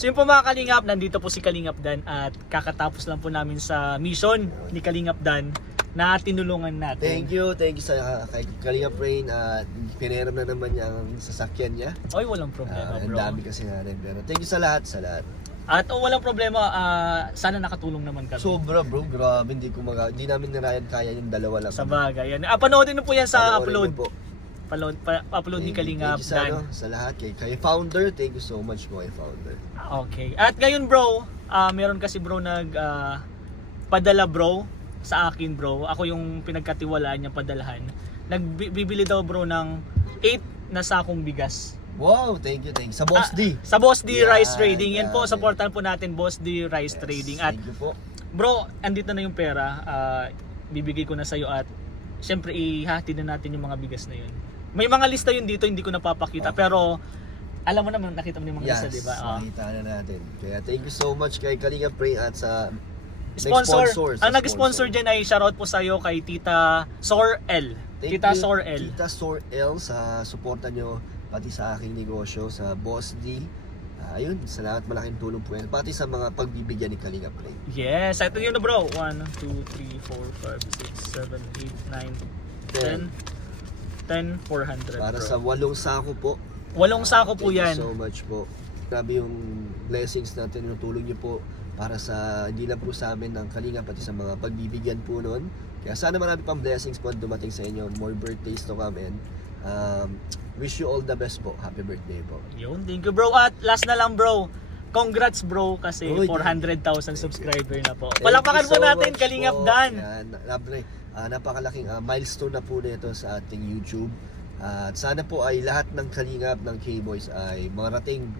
So yun po mga Kalingap, nandito po si Kalingap Dan at kakatapos lang po namin sa mission ni Kalingap Dan na tinulungan natin. Thank you sa kay Kalingap Rain at pinahiram na naman niya ang sasakyan niya. Oy, walang problema Ang bro. dami kasi natin, pero thank you sa lahat. At walang problema, sana nakatulong naman kami. Sobra bro, grabe, hindi namin ni Ryan kaya yung dalawa lang. Sa bagay. Yan. Panoodin mo po yan sa upload. Po. Upload ni Kalingap Thank you Dan. sa lahat, kay Founder, thank you so much po kay Founder. Okay. At ngayon bro, meron kasi bro padala bro sa akin bro. Ako yung pinagkatiwalaan niya padalahan. Nagbibili daw bro ng 8 na sakong bigas. Wow, thank you. Sa Boss D. Sa Boss D Yan, Rice Trading. Yan po, yan. supportan po natin Boss D Rice Trading. At Thank you po. bro, andito na yung pera. Bibigay ko na sa'yo at syempre ihati na natin yung mga bigas na yun. May mga lista yun dito, hindi ko napapakita. Pero alam mo naman, nakita mo yung mga lista, di ba? Nakita na natin. Kaya thank you so much kay Kalingap Rain at sa Sponsor. Ang nag-sponsor dyan ay shoutout po sa'yo kay Tita Sor L. Tita Sor L. Tita Sor L sa suporta nyo pati sa aking negosyo sa Boss D. Ayun, salamat, malaking tulong po yan. Pati sa mga pagbibigyan ni Kalingap Rain. Yes, ito yun na bro. 1, 2, 3, 4, 5, 6, 7, 8, 9, 10. 10, 400 Para bro. sa 8 sako po. 8 sako po yan. Thank you so much po. Grabe yung blessings na tinutulong nyo po para sa hindi lang po sa amin ng Kalinga pati sa mga pagbibigyan po nun. Kaya sana marami pang blessings po dumating sa inyo. More birthdays to come and wish you all the best po. Happy birthday po. Yun, thank you bro. At last na lang bro. Congrats bro kasi Uy, 400,000 subscriber na po. Thank Palakpakan you po so natin much Kalingap po. Dan. Yan, napakalaking milestone na po nito sa ating YouTube. At sana po ay lahat ng Kalingap ng K-Boys ay marating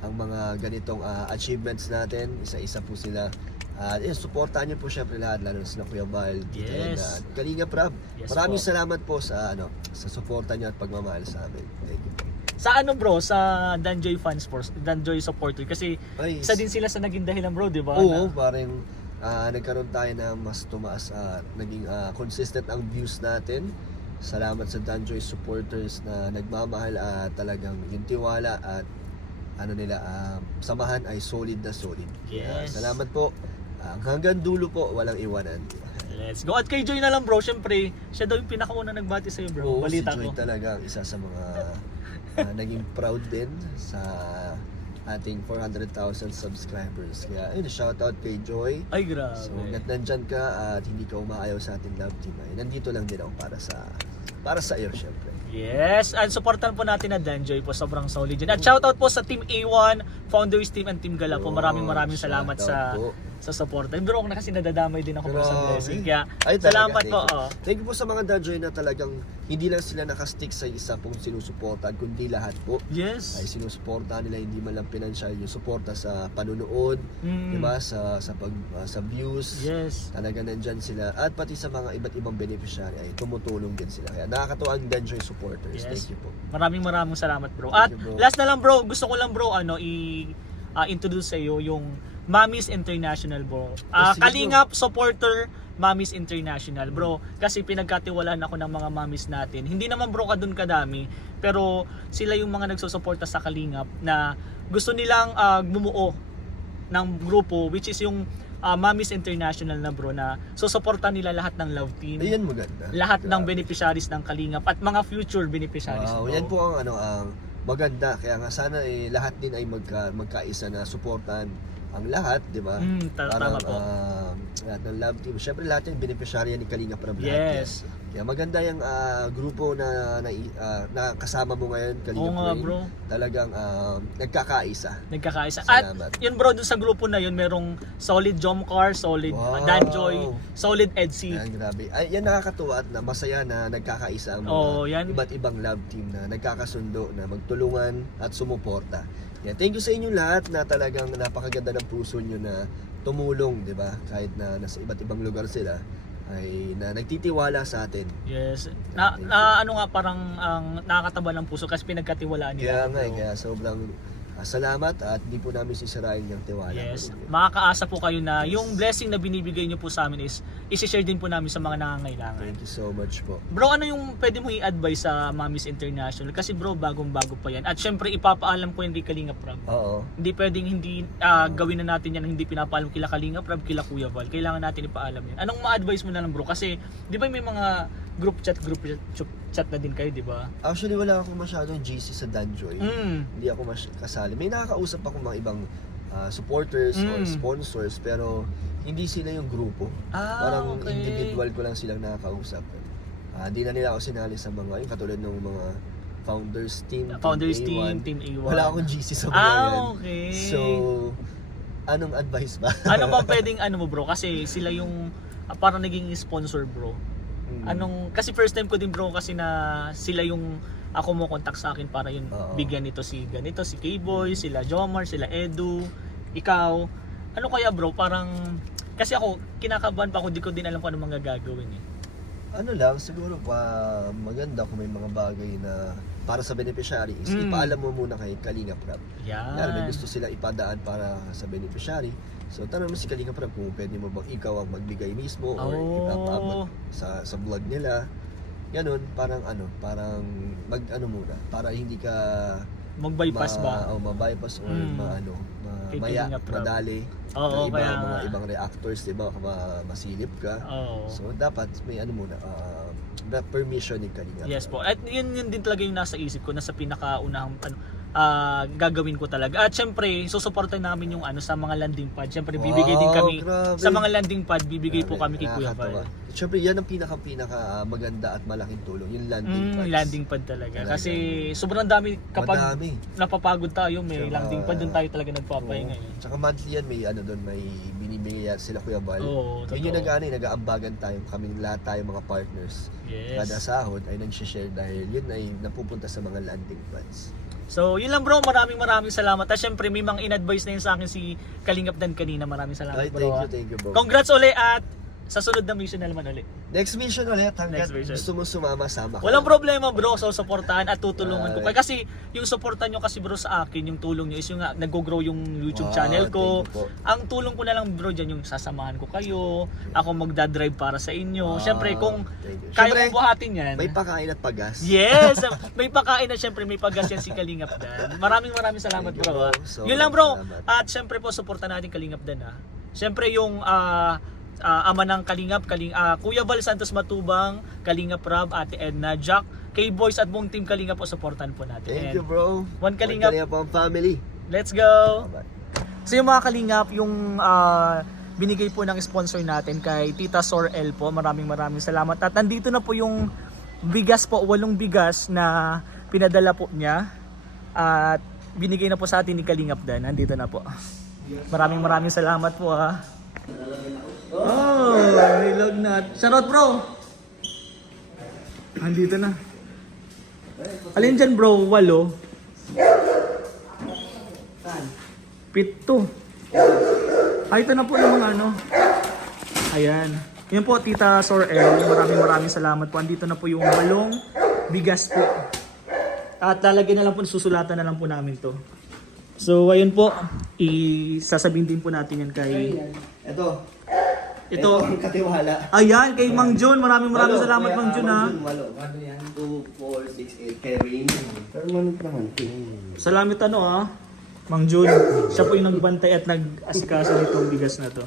ang mga ganitong achievements natin. Isa-isa po sila. Supportahan niyo po syempre lahat, lalo na sila Kuya Bal, Tita Yes. Edna, at Kalingap Rab. Yes Maraming po. salamat po sa suporta niyo at pagmamahal sa amin. Thank you po. Sa ano bro, sa Danjoy Fans Force, Danjoy Supporter kasi Ay, isa din sila sa naging dahilan bro, di ba? Oo, parang nagkaroon tayo na mas tumaas, naging consistent ang views natin. Salamat sa Danjoy supporters na nagmamahal at talagang yung tiwala at samahan ay solid na solid. Kaya Yes. salamat po. Hanggang dulo po, walang iwanan. Let's go. At kay Joy na lang bro, syempre, siya daw yung pinakauna nagbati sa'yo bro. Oo, si Balita Joy ko. talaga ang isa sa mga naging proud din sa ating 400,000 subscribers. Kaya ayun, shoutout kay Joy. Ay grabe. So, nandyan ka at hindi ka umaayaw sa ating love team ay nandito lang din ako para sa iyo syempre. Yes, and supportan po natin na Danjoy po, sobrang solid yun. At shoutout po sa Team A1, Founders Team and Team Gala po. Maraming salamat Shoutout po. sa support. Pero ako na kasi nadadamay din ako po sa Grabe. blessing. Kaya Ay, salamat talaga, po. Thank you po sa mga Danjoy na talagang hindi lang sila nakastick sa isa pong sinusuportahan, kundi lahat po Yes. ay sinusuportahan nila, hindi man lang pinansyal, yung suporta sa panunood, di ba, sa views. Yes. Talaga nandyan sila at pati sa mga iba't ibang beneficiary ay tumutulong din sila. Kaya nakakatuwa ang Danjoy supporters. Yes. Thank you po. Maraming salamat bro. Thank At you, bro. last na lang bro, gusto ko lang bro introduce sa iyo yung Mamis International bro. Sige, Kalingap supporter Mamis International bro. Kasi pinagkatiwalaan ako ng mga mamis natin. Hindi naman bro kadun kadami, pero sila yung mga nagsusuporta sa Kalingap na gusto nilang bumuo ng grupo which is yung Mamis International na bro na susuporta nila lahat ng love team. Ayan, maganda. Lahat ng Grabe. beneficiaries ng Kalingap at mga future beneficiaries. Wow, bro. yan po ang maganda. Kaya nga sana lahat din ay magkaisa na suportahan ang lahat, di ba? Tama po. Lahat ng love team. Siyempre lahat yung beneficiarya ni Kalinga Prab. Yes. Kaya maganda yung grupo na kasama mo ngayon, Kalinga Oo nga Brain. bro. Talagang nagkakaisa. Nagkakaisa. Salamat. At yun bro, dun sa grupo na yun, merong solid Jomcar, solid Wow. Danjoy, solid Edsy. Ayan, grabe. Ay, yan nakakatuwa at na masaya na nagkakaisa ang mga Oo, yan. iba't ibang love team na nagkakasundo na magtulungan at sumuporta. Yeah, thank you sa inyong lahat na talagang napakaganda ng puso nyo na tumulong, di ba? Kahit na nasa iba't ibang lugar sila ay na nagtitiwala sa atin. Yes. Thank you. Ano nga parang ang nakakataba ng puso kasi pinagkatiwalaan Kaya nila. nga, bro. kaya sobrang salamat at di po namin sisirain yung tiwala. Yes. po ninyo. Makakaasa po kayo na yung blessing na binibigay niyo po sa amin is isi-share din po namin sa mga nangangailangan. Thank you so much po. Bro, ano yung pwede mo i-advise sa Mamis International? Kasi bro, bagong-bago pa yan. At syempre, ipapaalam ko hindi Kalinga Prab. Oo. Hindi pwedeng hindi gawin na natin yan hindi pinapaalam kila Kalinga Prab, kila Kuya Val. Kailangan natin ipaalam yan. Anong ma-advise mo na lang bro? Kasi, di ba may mga group chat na din kayo, di ba? Actually, wala akong masyadong GC sa Danjoy. Hindi ako kasali. May nakakausap ako mga ibang supporters or sponsors, pero hindi sila yung grupo. Parang okay. individual ko lang silang nakakausap. Di na nila ako sinali sa mga, yung katulad ng mga founders team, Founders A1. team, Team A1. Wala akong GC sa mga yan. Okay. So, anong advice ba? Ano ba pwedeng ano mo bro? Kasi sila yung parang naging sponsor bro. Kasi first time ko din bro kasi na sila yung ako mo contact sa akin para yun bigyan nito si ganito, si K-Boy, sila Jomar, sila Edu, ikaw. Ano kaya bro? Parang kasi ako kinakabahan pa ako, di ko din alam kung ano mga gagawin eh. Ano lang, siguro maganda kung may mga bagay na para sa beneficiary is ipaalam mo muna kay Kalinga Prab. Yan. Yan, may gusto sila ipadaan para sa beneficiary. So, tanong mo si Kalinga Prab kung pwede mo bang ikaw ang magbigay mismo or ipapaabot sa vlog nila. Ganun, parang muna, para hindi ka Mag-bypass ba? O ma-bypass or Kay maya, Kalinga Prab. madali. Oo, ng kaya mga nga. ibang reactors, di ba? Masilip ka. Oo. So, dapat may muna, permission ni Kalinga. Yes po. At yun din talaga yung nasa isip ko, nasa pinakaunahang gagawin ko talaga. At syempre, susuportahan namin yung sa mga landing pad. Syempre, bibigay din kami grabe. sa mga landing pad, bibigay po kami kay Kuya Nakakatawa. Val. Syempre, yan ang pinaka maganda at malaking tulong, yung landing pads. Landing pad talaga. Talaga. Kasi sobrang dami kapag Madami. napapagod tayo, may Tsaka, landing pad, doon tayo talaga nagpapahinga. Oo. Tsaka monthly yan, may doon, may binibigay yan sila Kuya Val. Oo, Yun yung totoo. nag-aambagan tayo, kaming lahat tayo mga partners. Yes. Kada sahod ay nag-share dahil yun ay napupunta sa mga landing pads. So, yun lang bro. Maraming salamat. At syempre, may mga in-advise na yun sa akin si Kalingap Dan kanina. Maraming salamat Ay, bro. thank you bro. Congrats uli at sa sunod na mission na naman uli. Next mission ulit, hanggang Next mission. gusto mo sama ka. Walang problema bro, so supportahan at tutulungan ko. Alright. Kasi yung supportan nyo kasi bro sa akin, yung tulong nyo is yung nag-grow yung YouTube channel ko. Thank you po. Ang tulong ko na lang bro dyan, yung sasamahan ko kayo, ako magdadrive para sa inyo. Siyempre kung Thank you. kaya Siyempre, kong buhatin yan. May pakain at pagas. Yes! May pakain na syempre, may pagas yan si Kalingap Dan. Maraming salamat Thank you, bro. bro. So, Yun lang bro. salamat. At syempre po, supportan natin Kalingap Dan ha. Syempre yung ama ng Kalingap, Kuya Val Santos Matubang, Kalingap Prab, Ate Edna, Jack, K-Boys at buong team Kalingap po, supportan po natin. Thank And you bro. One Kalingap. po ang family. Let's go! Bye-bye. So yung mga Kalingap, yung binigay po ng sponsor natin kay Tita Sorel po, maraming salamat. At nandito na po yung bigas po, 8 bigas na pinadala po niya. At binigay na po sa atin ni Kalingap Dan, nandito na po. Maraming salamat po ha. Oh, reload na. Shoutout bro! Andito na. Alin dyan bro? 8. 7. Ito na po yung mga Ayan. Yan po Tita Sorel. Maraming salamat po. Andito na po yung 8 bigas po. At lalagyan na lang po, susulatan na lang po namin to. So ayun po, isasabihin din po natin yan kay... Ito. ang katiwala. Ayan, kay Mang Jun. Maraming salamat Mang Jun ha. 2, 4, 6, 8, Kevin. Permanent naman. Salamat ha. Mang Jun. Siya po yung nagbantay at nag-asikaso nitong bigas na to.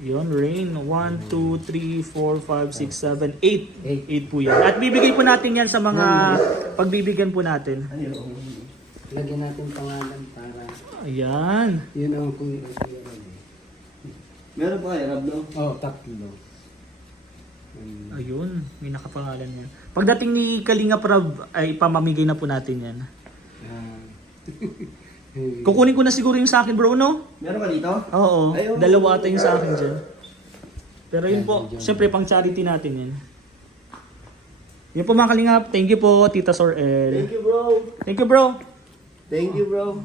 Yun, Rain. 1, 2, 3, 4, 5, 6, 7, 8. 8 po yan. At bibigay po natin yan sa mga pagbibigyan po natin. Lagyan natin pangalan para Ayan. yun ang kung Meron pa kayo, Rab, no? oh, 3. Ayun, may nakapangalan yan. Pagdating ni Kalinga Prab, ay pamamigay na po natin yan. Kukunin ko na siguro yung sa akin bro, no? Meron ka dito? Oo, Ay, oo. 2 ata yung sa akin dyan. Pero yun po, syempre pang charity natin yan. Yun po mga Kalingap, thank you po Tita Sorel. Thank you, bro. Thank you bro. Thank you, bro.